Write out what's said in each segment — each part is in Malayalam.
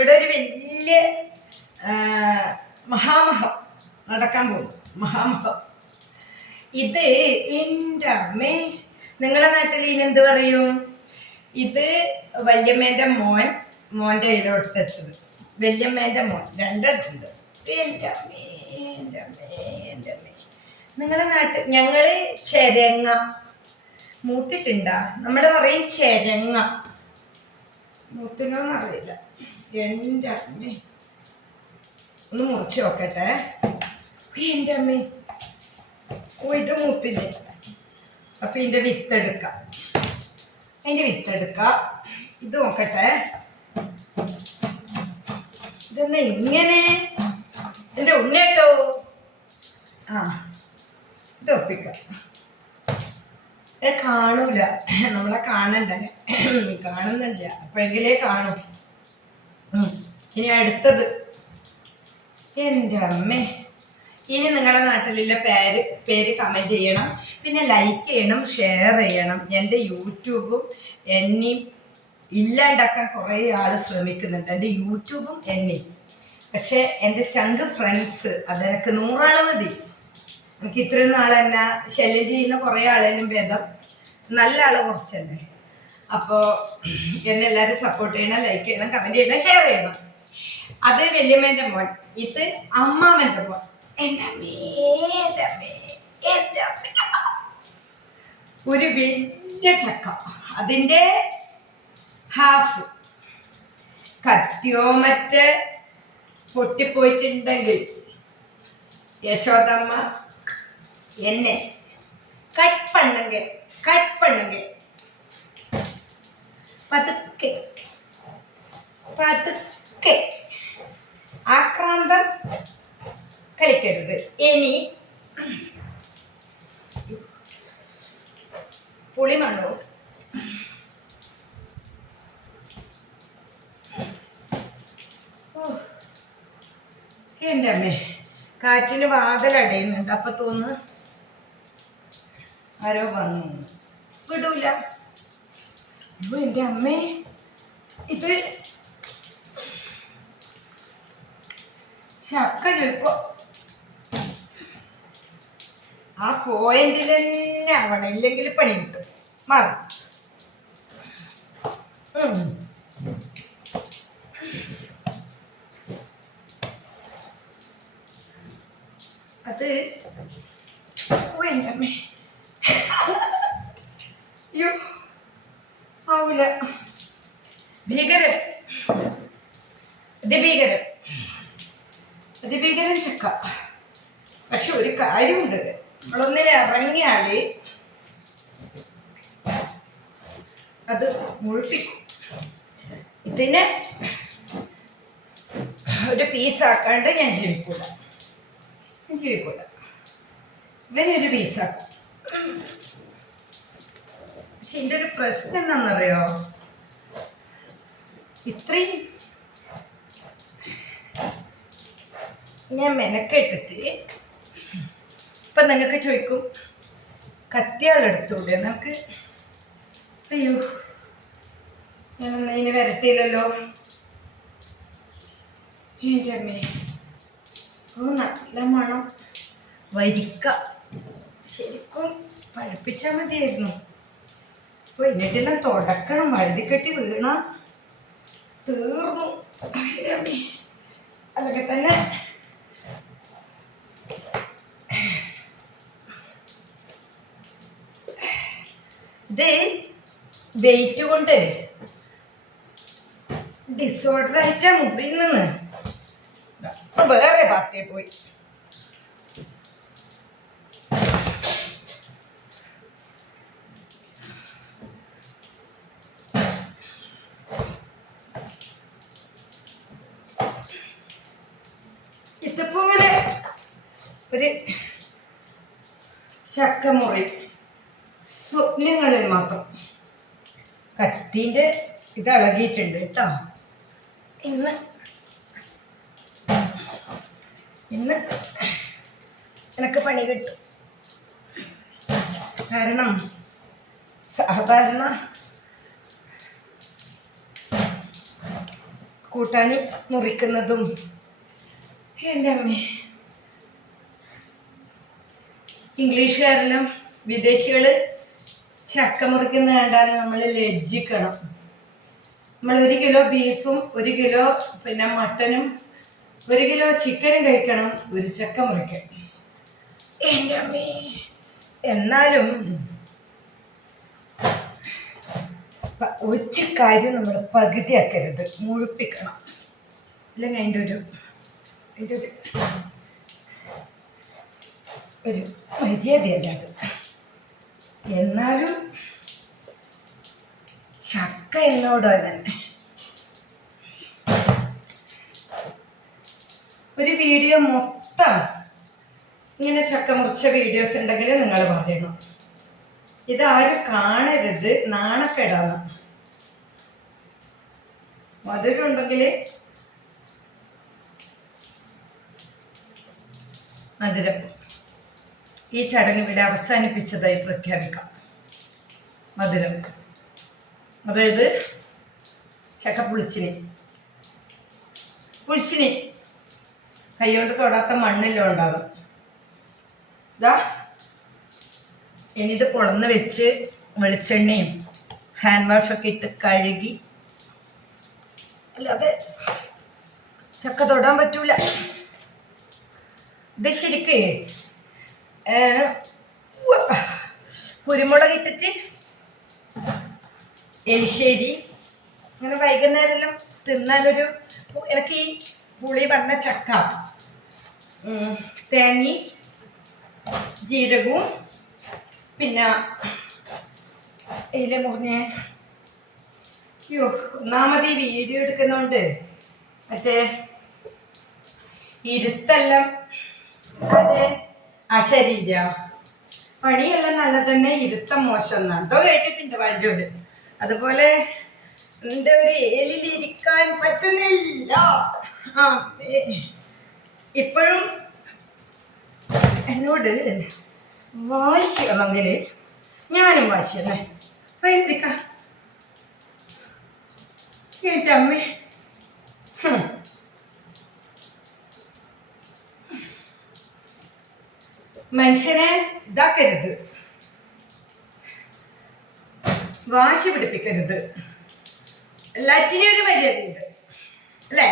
ഇവിടെ ഒരു വലിയ മഹാമഹം നടക്കാൻ പോകും മഹാമഹം. ഇത് എന്റെ അമ്മേ. നിങ്ങളുടെ നാട്ടിൽ ഇനെന്ത് പറയും? ഇത് വല്യമ്മേന്റെ മോൻ മോന്റെ വെച്ചത് വല്യമ്മേന്റെ മോൻ രണ്ടെണ്ണുണ്ട് എന്റെ അമ്മേ എന്റെ അമ്മേ എന്റെ അമ്മേ. നിങ്ങളുടെ നാട്ടിൽ ഞങ്ങൾ ചെരങ്ങ മൂത്തിട്ടുണ്ടാ? നമ്മുടെ പറയും ചെരങ്ങ. മൂത്തിനോന്നറിയില്ല. എന്റെ അമ്മേ ഒന്ന് മുറിച്ച് നോക്കട്ടെ. എന്റെ അമ്മേ. ഓ ഇത് മൂത്തില്ലേ? അപ്പൊ ഇതിന്റെ വിത്ത് എടുക്കാം. അതിന്റെ വിത്ത് എടുക്കാം. ഇത് നോക്കട്ടെ. ഇതെന്നാ ഇങ്ങനെ? എന്റെ ഉണ്ണേട്ടോ ആ ഇത് ഒപ്പിക്കാം. കാണൂല. നമ്മളെ കാണണ്ടേ? കാണുന്നില്ല. അപ്പോഴെങ്കിലേ കാണും. ഇനി അടുത്തത്. എന്റെ അമ്മേ. ഇനി നിങ്ങളുടെ നാട്ടിലുള്ള പേര് പേര് കമന്റ് ചെയ്യണം. പിന്നെ ലൈക്ക് ചെയ്യണം ഷെയർ ചെയ്യണം. എന്റെ യൂട്യൂബും എന്നെയും ഇല്ലാണ്ടാക്കാൻ കുറേ ആൾ ശ്രമിക്കുന്നുണ്ട്. എന്റെ യൂട്യൂബും എന്നെയും പക്ഷേ എന്റെ ചങ്ക് ഫ്രണ്ട്സ് അതെനിക്ക് നൂറാൾ മതി. എനിക്ക് ഇത്രയും നാളെന്നാ ശല്യം ചെയ്യുന്ന കുറേ ആളേലും ഭേദം. നല്ല ആൾ കുറച്ചല്ലേ? അപ്പോൾ എന്നെ എല്ലാരും സപ്പോർട്ട് ചെയ്യണം ലൈക്ക് ചെയ്യണം കമന്റ് ചെയ്യണം ഷെയർ ചെയ്യണം. അത് വല്യമ്മേന്റെ മോൻ ഇത് അമ്മാമന്റെ മോൻ. ഒരു വലിയ ചക്ക. അതിന്റെ ഹാഫ് കത്തിയോ മറ്റ് പൊട്ടിപ്പോയിട്ടുണ്ടെങ്കിൽ യശോദമ്മ എന്നെ കട്ട് പണ്ണുങ്ക കട്ട് പണ്ണുങ്ക. പതുക്കെ. പതുക്കെ. ആക്രാന്തം കളിക്കരുത്. ഇനി പുളിമണ്ണോ എന്റെ അമ്മേ കാറ്റിന് വാതിലടയുന്നുണ്ട് അപ്പൊ തോന്നുന്നു ആരോ വന്നു. വിടൂല. അയ്യോ എന്റെ അമ്മേ. ഇത് ചക്ക ചുരുക്കോ ആ പോയിന്റിൽ തന്നെ ആവണം. ഇല്ലെങ്കിൽ പണി കിട്ടും. മാറും. അത് അമ്മേ. അയ്യോ. ആവൂല ഭീകരൻ. അതിഭീകരൻ. അതിഭീകരൻ ചക്ക. പക്ഷെ ഒരു കാര്യമുണ്ട്. നമ്മളൊന്നിനെ ഇറങ്ങിയാൽ അത് മുഴുപ്പിക്കും. ഇതിനെ ഒരു പീസാക്കാണ്ട് ഞാൻ ജീവിക്കൂല. ഞാൻ ജീവിക്കൂല. ഇതിനൊരു പീസാക്കും. പക്ഷെ എന്റെ ഒരു പ്രശ്നം എന്താണെന്നറിയോ? ഇത്രയും ഞാൻ മെനക്കെട്ടിട്ട് ഇപ്പം നിങ്ങൾക്ക് ചോദിക്കും കത്തിയാളെടുത്തൂടെ നമുക്ക് അയ്യോ ഞാനൊന്നും ഇതിന് വരട്ടിയില്ലല്ലോ. എന്റെ അമ്മേ ഓ നല്ല മണം. വരിക്ക. ശരിക്കും പഴുപ്പിച്ചാൽ മതിയായിരുന്നു. അപ്പോൾ എന്നിട്ടെല്ലാം തുടക്കണം മരുതിക്കെട്ടി വീണ. തീർന്നു. അതൊക്കെ തന്നെ. ഇത് വെയിറ്റ് കൊണ്ട് ഡിസോർഡർ ആയിട്ടാണ് മുറിയിൽ നിന്ന് വേറെ പാർട്ടിയെ പോയി. ഇതുപോലെ ഒരു ശക്കമുറി സ്വപ്നങ്ങളിൽ മാത്രം. കത്തീന്റെ ഇത് ഇളകിയിട്ടുണ്ട് കേട്ടോ. ഇന്ന്. ഇന്ന് എനിക്ക് പണി കിട്ടും. കാരണം സാധാരണ കൂട്ടാനി മുറിക്കുന്നതും എന്റെ അമ്മേ ഇംഗ്ലീഷുകാരെല്ലാം വിദേശികൾ ചക്ക മുറിക്കുന്ന കണ്ടാൽ നമ്മൾ ലജ്ജിക്കണം. നമ്മൾ ഒരു കിലോ ബീഫും ഒരു കിലോ പിന്നെ മട്ടനും ഒരു കിലോ ചിക്കനും കഴിക്കണം ഒരു ചക്ക മുറിക്കണം എന്റെ അമ്മേ എന്നാലും ഒരു കാര്യം നമ്മൾ പകുതിയാക്കരുത്. മുഴുപ്പിക്കണം. അല്ലെങ്കിൽ അതിന്റെ ഒരു അതിന്റെ ഒരു ഒരു മര്യാദയല്ല അത്. എന്നാലും ചക്ക എന്നോടോ തന്നെ ഒരു വീഡിയോ മൊത്തം ഇങ്ങനെ ചക്ക മുറിച്ച വീഡിയോസ് ഉണ്ടെങ്കിൽ നിങ്ങൾ പറയണം? ഇതാരും കാണരുത് നാണക്കേടാണ്. മധുരം മധുരം. ഈ ചടങ്ങ് ഇവിടെ അവസാനിപ്പിച്ചതായി പ്രഖ്യാപിക്കാം. മധുരം. അതായത് ചക്ക പുളിച്ചിനി. കൈകൊണ്ട് തൊടാത്ത മണ്ണെല്ലാം ഉണ്ടാകും. ഇതാ. ഇനിയിത് പൊളന്ന് വെച്ച് വെളിച്ചെണ്ണയും ഹാൻഡ് വാഷൊക്കെ ഇട്ട് കഴുകി. അല്ലാതെ ചക്ക തൊടാൻ പറ്റൂല. ഇത്. കുരുമുളക് ഇട്ടിട്ട് എലിശ്ശേരി അങ്ങനെ വൈകുന്നേരമെല്ലാം തിന്നാലൊരു എനിക്ക് ഈ പുളി പറഞ്ഞ ചക്ക തേങ്ങി ജീരകവും പിന്നെ ഇതിലെ മുറിഞ്ഞ അയ്യോ ഒന്നാമത് ഈ വീഡിയോ എടുക്കുന്നോണ്ട് മറ്റേ ഇരുത്തെല്ലാം അതെ. പണിയെല്ലാം നല്ല തന്നെ ഇരുത്തം മോശം അതോ കേട്ടിട്ടുണ്ട് വഴജോൽ അതുപോലെ എന്റെ ഒരു ഏലിലിരിക്കാൻ പറ്റുന്നില്ല. ആ ഇപ്പോഴും എന്നോട് വാശിയാണെങ്കിൽ ഞാനും വാശിയല്ലേ ഭയങ്കര എന്റെ അമ്മേ ഹും. മനുഷ്യനെ ഇതാക്കരുത്. വാശി പിടിപ്പിക്കരുത്. എല്ലാറ്റിനും ഒരു മര്യാദയുണ്ട്. അല്ലേ?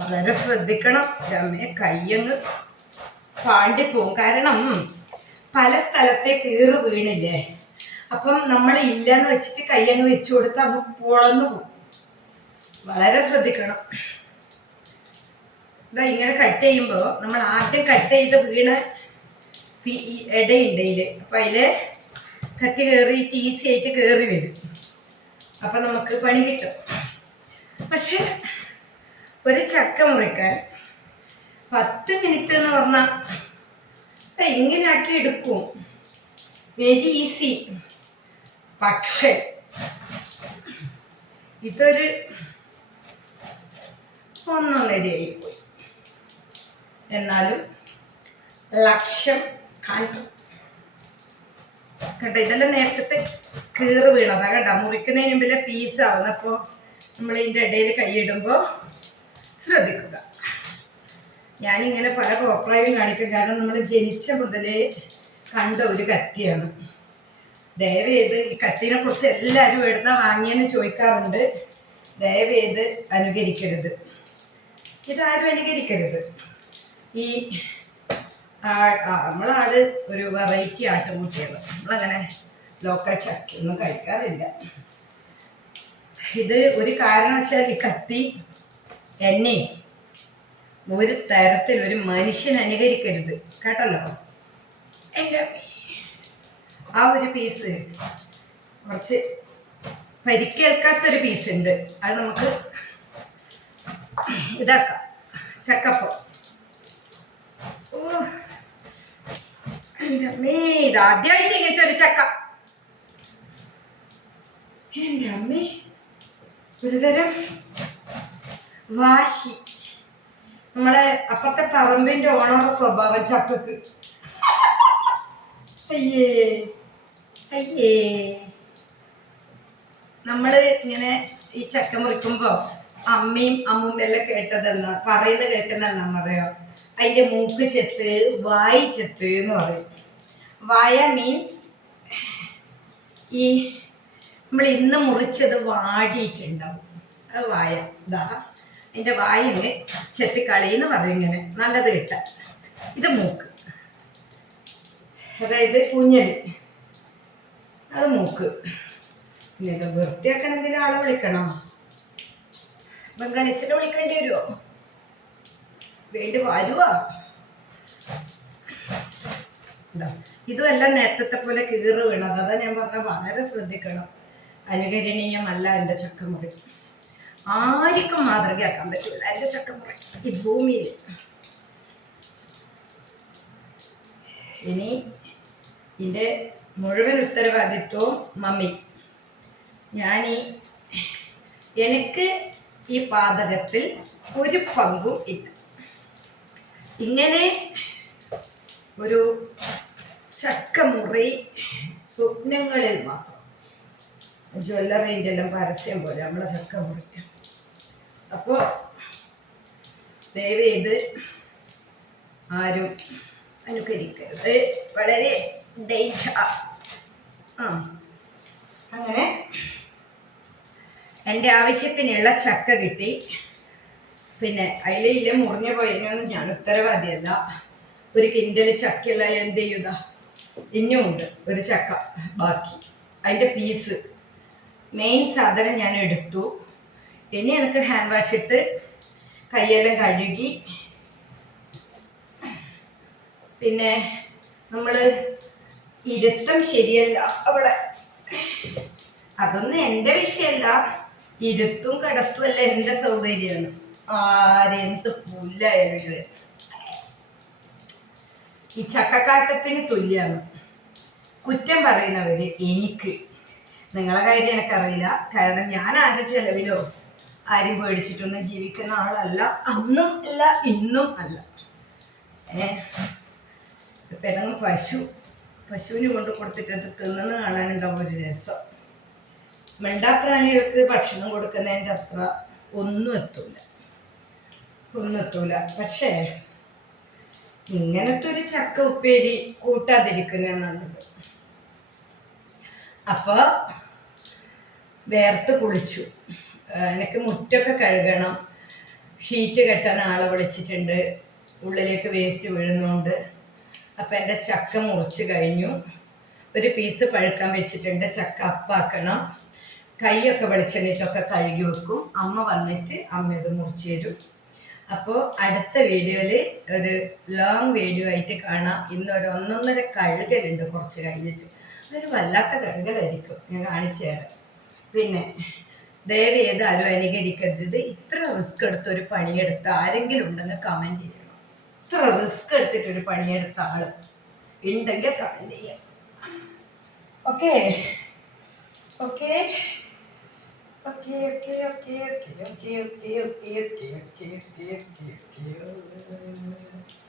വളരെ ശ്രദ്ധിക്കണം. രമയെ കയ്യങ്ങ് പാണ്ടി പോവും. കാരണം പല സ്ഥലത്തെ കീറ് വീണില്ലേ? അപ്പം നമ്മൾ ഇല്ലെന്ന് വെച്ചിട്ട് കയ്യങ്ങ് വെച്ചു കൊടുത്ത് അങ്ങ് പൊളന്നു പോകും വളരെ ശ്രദ്ധിക്കണം. ഇതാ ഇങ്ങനെ കട്ട് ചെയ്യുമ്പോൾ നമ്മൾ ആദ്യം കട്ട് ചെയ്ത് വീണ ഇടയുണ്ട് ഇതിൽ അപ്പം അതിൽ കത്തി കയറിയിട്ട് ഈസി ആയിട്ട് കയറി വരും. അപ്പം നമുക്ക് പണി കിട്ടും. പക്ഷെ ഒരു ചക്ക മുറിക്കാൻ പത്ത് മിനിറ്റ് എന്ന് പറഞ്ഞാൽ ഇങ്ങനെ ആക്കി എടുക്കും. വെരി ഈസി പക്ഷേ ഇതൊരു ഒന്നൊന്നര പോയി. എന്നാലും ലക്ഷ്യം കാണിക്കും കേട്ടോ ഇതെല്ലാം നേരത്തെ കീറ് വീണതാ കേട്ടോ. മുറിക്കുന്നതിന് മുമ്പിലെ പീസാവുന്നപ്പോൾ നമ്മൾ ഇതിന്റെ ഇടയിൽ കൈയിടുമ്പോൾ ശ്രദ്ധിക്കുക. ഞാനിങ്ങനെ പല കോപ്രായും കാണിക്കും. കാരണം നമ്മൾ ജനിച്ച മുതലേ കണ്ട ഒരു കത്തിയാണ്. ദയവ് ചെയ്ത് ഈ കത്തിനെ കുറിച്ച് എല്ലാവരും എവിടുന്ന വാങ്ങിയെന്ന് ചോദിക്കാറുണ്ട്. ദയവ് ചെയ്ത് അനുകരിക്കരുത്. ഇതാരും അനുകരിക്കരുത്. ഈ നമ്മളാട് ഒരു വെറൈറ്റി ആട്ടുമുട്ടിയത് നമ്മളങ്ങനെ ലോക്കൽ ചക്കയൊന്നും കഴിക്കാറില്ല. ഇത് ഒരു കാരണവശാൽ ഈ കത്തി എണ്ണയും ഒരു തരത്തിൽ ഒരു മനുഷ്യൻ അനുകരിക്കരുത്. കേട്ടല്ലോ? എന്റെ ആ ഒരു പീസ് കുറച്ച് പരിക്കേൽക്കാത്തൊരു പീസ് ഉണ്ട്. അത് നമുക്ക് ഇതാക്കാം. ചക്കപ്പം. ഓ ആദ്യമായിട്ട് ഇങ്ങനത്തെ ഒരു ചക്ക. എന്റെ അമ്മേ ഒരു തരം വാശി. നമ്മളെ അപ്പത്തെ പറമ്പിന്റെ ഓണർ സ്വഭാവം ചക്കക്ക്. അയ്യേ അയ്യേ. നമ്മൾ ഇങ്ങനെ ഈ ചക്ക മുറിക്കുമ്പോ അമ്മയും അമ്മൂമ്മയെല്ലാം കേട്ടതെന്നാ പറയുന്നത് കേൾക്കുന്നതെന്നാണെന്നറിയോ അതിന്റെ മൂക്ക് ചെത്ത് വായി ചെത്ത് എന്ന് പറയും. വായ മീൻസ് ഈ നമ്മൾ ഇന്ന് മുറിച്ചത് വാടിയിട്ടുണ്ടാവും. അത് വായ ഇതാ അതിന്റെ വായിന് ചെത്തിക്കളി എന്ന് പറയും ഇങ്ങനെ. നല്ലത് കിട്ടാൻ. ഇത് മൂക്ക്. അതായത് കുഞ്ഞൽ അത് മൂക്ക്. പിന്നെ ഇത് വൃത്തിയാക്കണമെങ്കിൽ ആളെ വിളിക്കണോ. ബംഗാളീസിനെ വിളിക്കേണ്ടി വരുമോ വേണ്ടി വരുവാ. ഇതാ. ഇതുമെല്ലാം നേരത്തെ പോലെ കീറ് വീണത്. അതാ ഞാൻ പറഞ്ഞ വളരെ ശ്രദ്ധിക്കണം. അനുകരണീയമല്ല എന്റെ ചക്കമുറി. ആർക്കും മാതൃകയാക്കാൻ പറ്റില്ല എന്റെ ചക്കമുറി ഈ ഭൂമിയിൽ. ഇനി ഇതിന്റെ മുഴുവൻ ഉത്തരവാദിത്വവും മമ്മി. ഈ എനിക്ക് ഈ പാതകത്തിൽ ഒരു പങ്കും ഇല്ല. ഇങ്ങനെ ഒരു ചക്കമുറി സ്വപ്നങ്ങളിൽ മാത്രം. ജ്വല്ലറിന്റെ എല്ലാം പരസ്യം പോലെ നമ്മളെ ചക്കമുറി അപ്പോൾ ദയവ് ചെയ്ത് ആരും അനുകരിക്കരുത്. വളരെ ഡേഞ്ച ആ. അങ്ങനെ എന്റെ ആവശ്യത്തിനുള്ള ചക്ക കിട്ടി. പിന്നെ അതിലില്ല മുറിഞ്ഞു പോയതിനൊന്നും ഞാൻ ഉത്തരവാദിയല്ല. ഒരു കിൻഡൽ ചക്കയല്ല എന്ത് ചെയ്യുക? ഇനിയും ഉണ്ട് ഒരു ചക്ക ബാക്കി. അതിന്റെ പീസ്. മെയിൻ സാധനം ഞാൻ എടുത്തു. ഇനി എനിക്ക് ഹാൻഡ് വാഷ് ഇട്ട് കൈയെല്ലാം കഴുകി. പിന്നെ നമ്മൾ ഇരുത്തം ശരിയല്ല അവിടെ. അതൊന്നും എന്റെ വിഷയമല്ല. ഇരുത്തും കിടത്തും അല്ല എന്റെ സൗകര്യമാണ്. ആരെന്ത് പുല്ലായാലും ഇത് ഈ ചക്കക്കാട്ടത്തിന് തുല്യമാണ് കുറ്റം പറയുന്നവര് എനിക്ക്. നിങ്ങളെ കാര്യം എനിക്കറിയില്ല. കാരണം ഞാൻ ആരുടെ ചെലവിലോ ആരും പേടിച്ചിട്ടൊന്നും ജീവിക്കുന്ന ആളല്ല. അന്നും അല്ല ഇന്നും അല്ല. ഏഹ് ഇപ്പം ഏതെങ്കിലും പശു പശുവിന് കൊണ്ട് കൊടുത്തിട്ട് അത് തിന്നുന്ന കാണാനുണ്ടാവും ഒരു രസം. മെണ്ടാപ്രാണികൾക്ക് ഭക്ഷണം കൊടുക്കുന്നതിന്റെ അത്ര ഒന്നും എത്തൂല. ഒന്നും എത്തൂല പക്ഷേ ഇങ്ങനത്തെ ഒരു ചക്ക ഉപ്പേരി കൂട്ടാതിരിക്കുന്ന നല്ലത്. അപ്പോൾ വേർത്ത് കുളിച്ചു. എനിക്ക് മുറ്റൊക്കെ കഴുകണം. ഷീറ്റ് കെട്ടാൻ ആളെ വിളിച്ചിട്ടുണ്ട്. ഉള്ളിലേക്ക് വേസ്റ്റ് വീഴുന്നതുകൊണ്ട് അപ്പം എന്റെ ചക്ക മുറിച്ച് കഴിഞ്ഞു. ഒരു പീസ് പഴുക്കാൻ വെച്ചിട്ടുണ്ട്. ചക്ക അപ്പാക്കണം. കൈയൊക്കെ വെളിച്ചെണ്ണിട്ടൊക്കെ കഴുകി വെക്കും. അമ്മ വന്നിട്ട് അമ്മ ഇത് മുറിച്ച് തരും. അപ്പോൾ അടുത്ത വീഡിയോയിൽ ഒരു ലോങ് വീഡിയോ ആയിട്ട് കാണാം. ഇന്ന് ഒരു ഒന്നൊന്നര കഴുകലുണ്ട് കുറച്ച് കഴിഞ്ഞിട്ട്. അതൊരു വല്ലാത്ത കഴുകലായിരിക്കും. ഞാൻ കാണിച്ചു തരാം. പിന്നെ ദയവ് ചെയ്ത് ആരും അനുകരിക്കരുത്. ഇത്ര റിസ്ക് എടുത്ത് ഒരു പണിയെടുത്ത ആരെങ്കിലും ഉണ്ടെന്ന് കമന്റ് ചെയ്യണം. ഇത്ര റിസ്ക് എടുത്തിട്ട് ഒരു പണിയെടുത്ത ആൾ ഉണ്ടെങ്കിൽ കമന്റ് ചെയ്യാം. Okay okay Ok, ok, ok, ok, ok, ok, ok, ok, ok, ok, ok, ok, ok, ok,